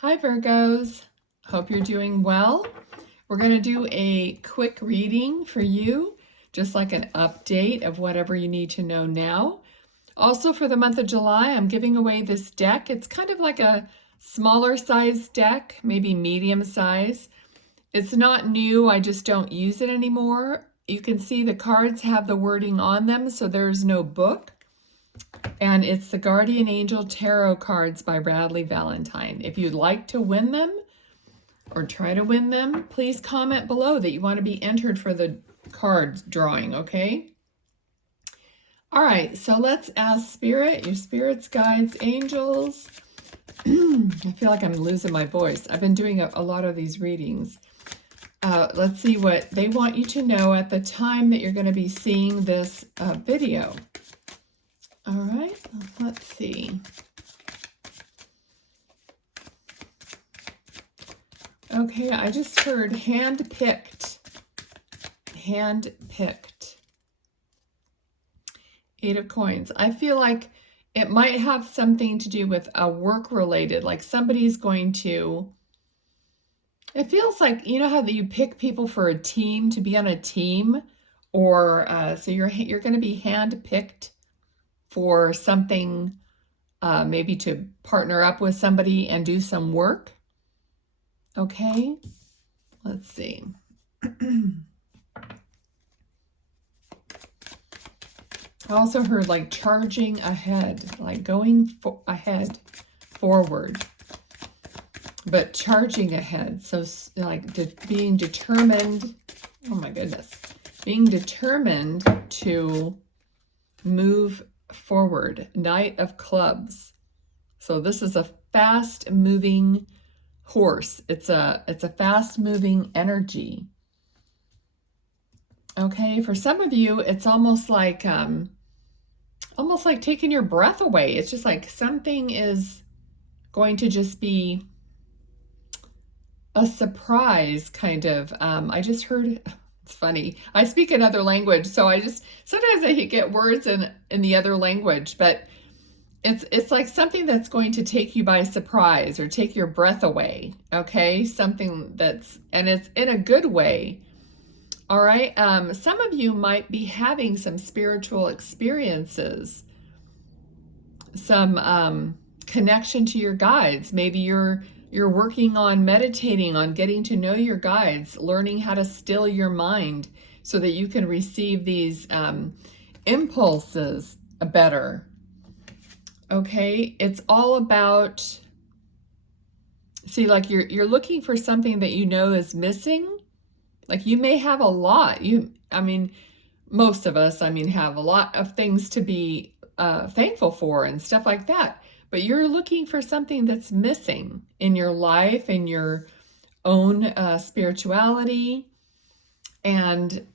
Hi Virgos, hope you're doing well. We're going to do a quick reading for you, just like an update of whatever you need to know now. Also for the month of July, I'm giving away this deck. It's kind of like a smaller size deck, maybe medium size. It's not new, I just don't use it anymore. You can see the cards have the wording on them, so there's no book. And it's the Guardian Angel Tarot cards by Radleigh Valentine. If you'd like to win them or try to win them, please comment below that you want to be entered for the card drawing, okay? All right, so let's ask Spirit, your spirits, guides, angels. I feel like I'm losing my voice. I've been doing a lot of these readings. Let's see what they want you to know at the time that you're going to be seeing this video. All right, let's see. Okay, I just heard hand-picked. Hand-picked. 8 of coins. I feel like it might have something to do with a work-related, like somebody's going to, it feels like, you know how that you pick people for a team, to be on a team, or so you're going to be hand-picked for something, maybe to partner up with somebody and do some work. Okay, let's see. I also heard like charging ahead, like going ahead, forward, but charging ahead. So like being determined, oh my goodness, being determined to move forward. Knight of Clubs. So this is a fast moving horse. It's a fast moving energy. Okay, for some of you, it's almost like taking your breath away. It's just like something is going to just be a surprise kind of. I just heard, it's funny. I speak another language, so sometimes I get words in the other language, but it's like something that's going to take you by surprise or take your breath away. Okay, something and it's in a good way. All right, some of you might be having some spiritual experiences, some connection to your guides. Maybe you're working on meditating on getting to know your guides, learning how to still your mind so that you can receive these impulses better. Okay, it's all about, see, like you're looking for something that you know is missing. Like you may have a lot. Most of us, have a lot of things to be thankful for and stuff like that. But you're looking for something that's missing in your life, in your own spirituality, and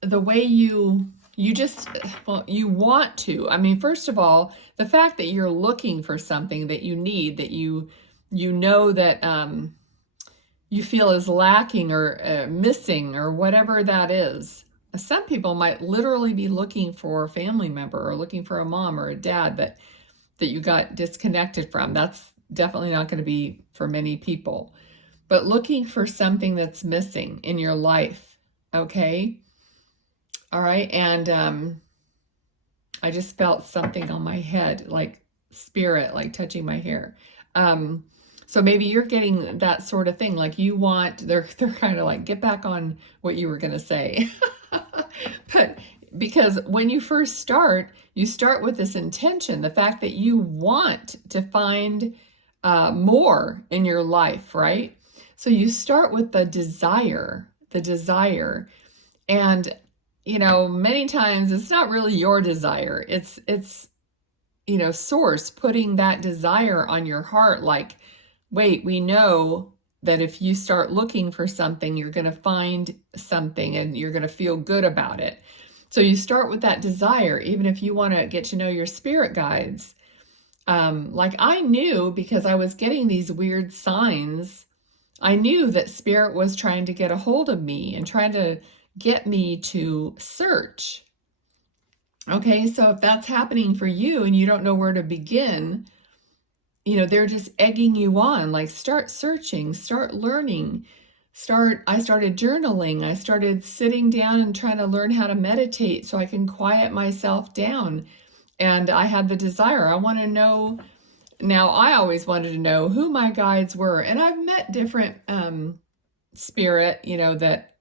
the way you want to. First of all, the fact that you're looking for something that you need, that you know that you feel is lacking or missing or whatever that is. Some people might literally be looking for a family member or looking for a mom or a dad that you got disconnected from. That's definitely not going to be for many people. But looking for something that's missing in your life, okay? All right, and I just felt something on my head, like spirit, like touching my hair. So maybe you're getting that sort of thing, like you want, they're kind of like, get back on what you were going to say. But because when you first start, you start with this intention, the fact that you want to find more in your life, right? So you start with the desire, and many times it's not really your desire. It's source putting that desire on your heart, like, wait, we know that if you start looking for something, you're going to find something and you're going to feel good about it. So you start with that desire, even if you want to get to know your spirit guides. Like I knew, because I was getting these weird signs, I knew that spirit was trying to get a hold of me and trying to get me to search. Okay, so if that's happening for you and you don't know where to begin, they're just egging you on, like start searching, start learning, I started journaling. I started sitting down and trying to learn how to meditate so I can quiet myself down. And I had the desire. I want to know. Now, I always wanted to know who my guides were. And I've met different spirit, that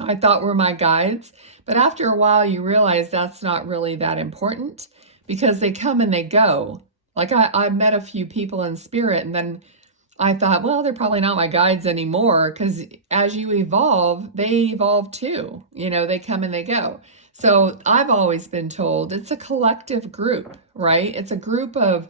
I thought were my guides. But after a while, you realize that's not really that important because they come and they go. Like I've met a few people in spirit, and then I thought, well, they're probably not my guides anymore, because as you evolve, they evolve too. They come and they go. So I've always been told it's a collective group, right? It's a group of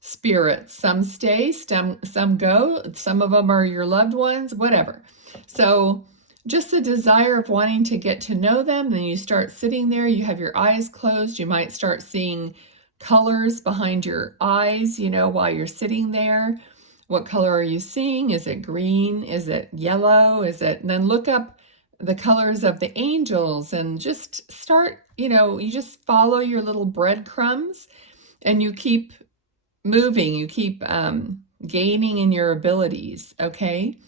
spirits. Some stay, some go. Some of them are your loved ones, whatever. So just the desire of wanting to get to know them. Then you start sitting there, you have your eyes closed. You might start seeing colors behind your eyes, while you're sitting there. What color are you seeing? Is it green? Is it yellow? And then look up the colors of the angels and just start, you just follow your little breadcrumbs and you keep moving. You keep gaining in your abilities, okay?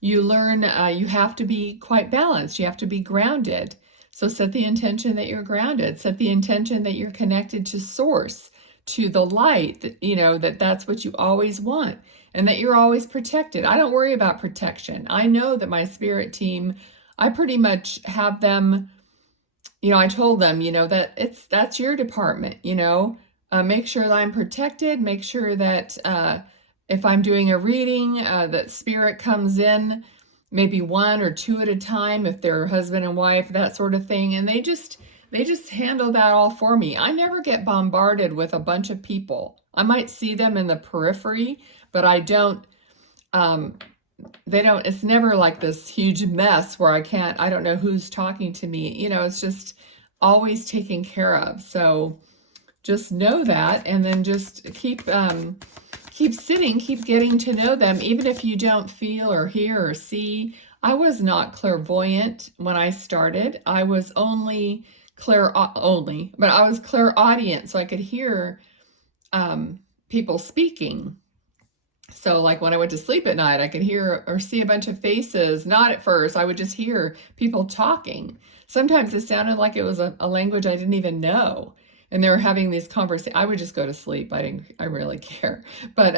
You learn, you have to be quite balanced. You have to be grounded. So set the intention that you're grounded. Set the intention that you're connected to source, to the light, that that's what you always want, and that you're always protected. I don't worry about protection. I know that my spirit team, I pretty much have them, I told them, that that's your department, make sure that I'm protected, make sure that if I'm doing a reading, that spirit comes in, maybe one or two at a time, if they're husband and wife, that sort of thing. And they just handle that all for me. I never get bombarded with a bunch of people. I might see them in the periphery, but I don't, it's never like this huge mess where I don't know who's talking to me. It's just always taken care of. So just know that, and then just keep sitting, keep getting to know them, even if you don't feel or hear or see. I was not clairvoyant when I started. I was only but I was clairaudient, so I could hear people speaking. So like when I went to sleep at night, I could hear or see a bunch of faces. Not at first, I would just hear people talking. Sometimes it sounded like it was a language I didn't even know. And they were having these conversations. I would just go to sleep. I really care. But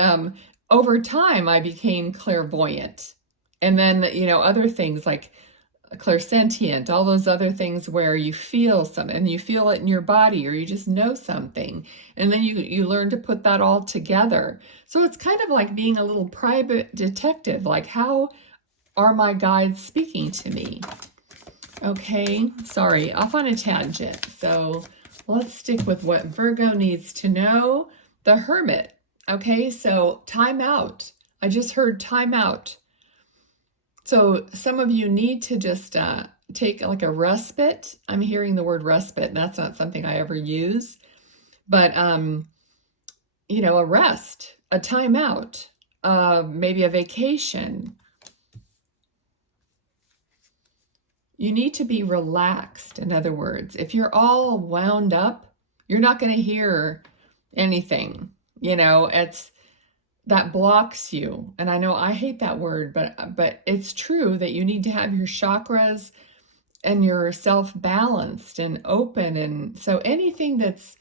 over time, I became clairvoyant. And then, other things like clairsentient, all those other things where you feel something, and you feel it in your body, or you just know something. And then you learn to put that all together. So it's kind of like being a little private detective. Like, how are my guides speaking to me? Okay, sorry, off on a tangent. So let's stick with what Virgo needs to know. The Hermit. Okay, so time out. I just heard time out. So some of you need to just take like a respite. I'm hearing the word respite, and that's not something I ever use. But, a rest, a time out, maybe a vacation. You need to be relaxed, in other words. If you're all wound up, you're not going to hear anything. That blocks you. And I know I hate that word, but it's true that you need to have your chakras and yourself balanced and open. And so anything that's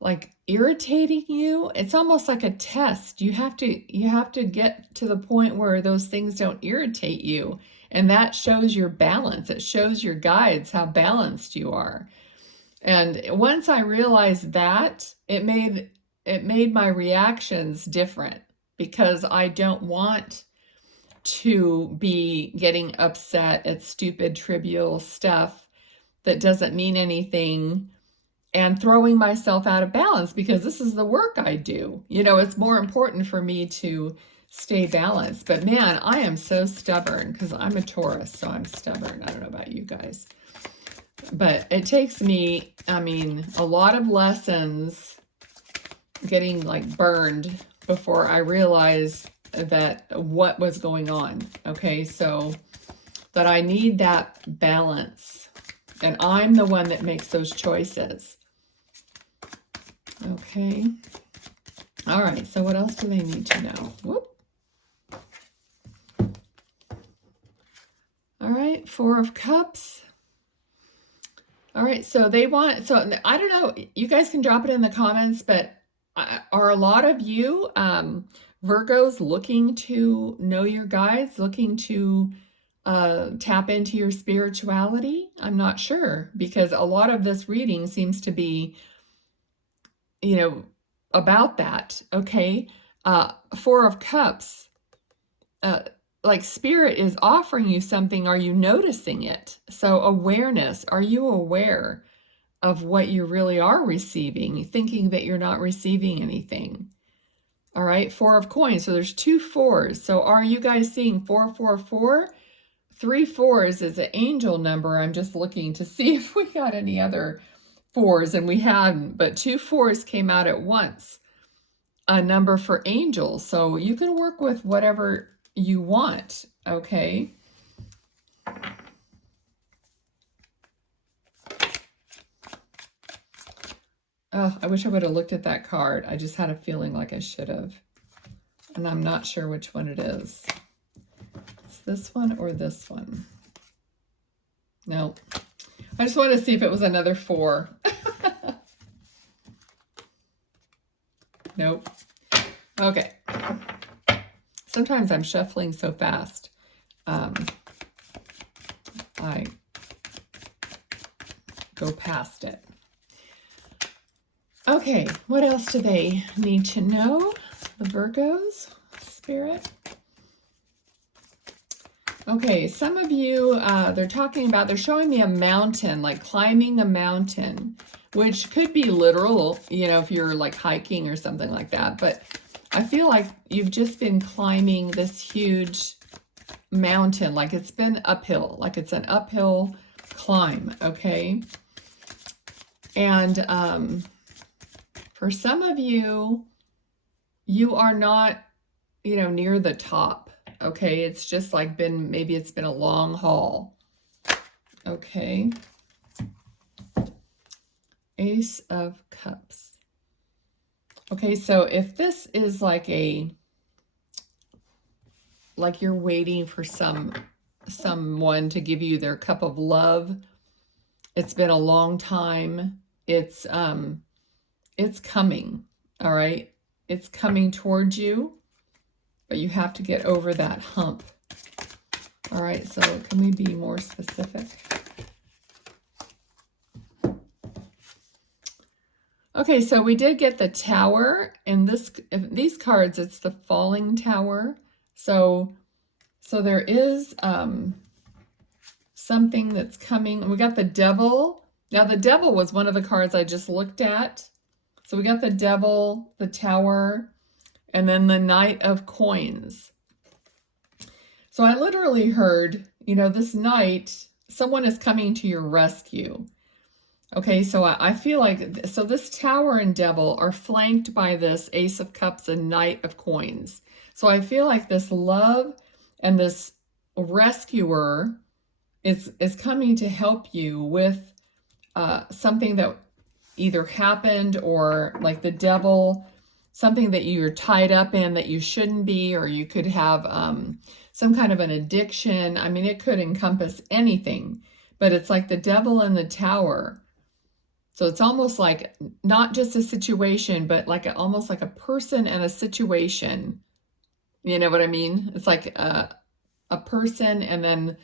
like irritating you, it's almost like a test. You have to get to the point where those things don't irritate you. And that shows your balance. It shows your guides how balanced you are. And once I realized that, it made my reactions different, because I don't want to be getting upset at stupid, trivial stuff that doesn't mean anything and throwing myself out of balance, because this is the work I do. It's more important for me to stay balanced. But man, I am so stubborn, because I'm a Taurus, so I'm stubborn. I don't know about you guys. But it takes me, a lot of lessons getting like burned before I realized that what was going on. Okay, so that I need that balance, and I'm the one that makes those choices. Okay. All right, so what else do they need to know? Whoop. All right, Four of Cups. All right, so they want, so I don't know, you guys can drop it in the comments, but are a lot of you Virgos looking to know your guides, looking to tap into your spirituality? I'm not sure, because a lot of this reading seems to be, you know, about that, okay? Four of Cups, like Spirit is offering you something. Are you noticing it? So awareness, are you aware of what you really are receiving, thinking that you're not receiving anything? All right, Four of Coins, so there's two fours. So are you guys seeing 444? 3 4s is an angel number. I'm just looking to see if we got any other fours, and we hadn't, but 2 4s came out at once, a number for angels. So you can work with whatever you want, okay? Oh, I wish I would have looked at that card. I just had a feeling like I should have, and I'm not sure which one it is. It's this one or this one. No, I just wanted to see if it was another 4. Nope. Okay. Sometimes I'm shuffling so fast. I go past it. Okay, what else do they need to know? The Virgos, Spirit. Okay, some of you, they're showing me a mountain, like climbing a mountain, which could be literal, you know, if you're like hiking or something like that. But I feel like you've just been climbing this huge mountain, like it's been uphill, like it's an uphill climb, okay? And for some of you, you are not, you know, near the top, okay? It's just like maybe it's been a long haul, okay? Ace of Cups. Okay, so if this is like you're waiting for someone to give you their cup of love, it's been a long time, it's coming, all right? It's coming towards you, but you have to get over that hump. All right, so can we be more specific? Okay, so we did get the Tower. In these cards, it's the Falling Tower. So there is something that's coming. We got the Devil. Now, the Devil was one of the cards I just looked at. So we got the Devil, the Tower, and then the Knight of Coins. So I literally heard, you know, this night, someone is coming to your rescue. Okay, so I feel like, so this Tower and Devil are flanked by this Ace of Cups and Knight of Coins. So I feel like this love and this rescuer is coming to help you with something that either happened, or like the Devil, something that you're tied up in that you shouldn't be, or you could have some kind of an addiction. I mean, it could encompass anything, but it's like the Devil and the Tower. So it's almost like not just a situation, but like almost like a person and a situation. You know what I mean? It's like a person, and then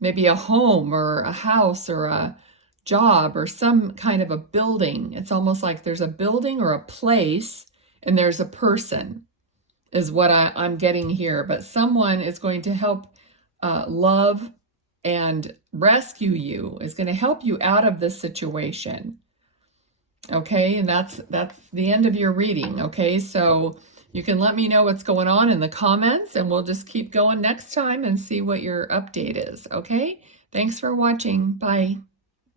maybe a home or a house or a job or some kind of a building. It's almost like there's a building or a place, and there's a person, is what I'm getting here. But someone is going to help love and rescue you, is going to help you out of this situation. Okay, and that's the end of your reading. Okay, so you can let me know what's going on in the comments, and we'll just keep going next time and see what your update is. Okay, thanks for watching. Bye.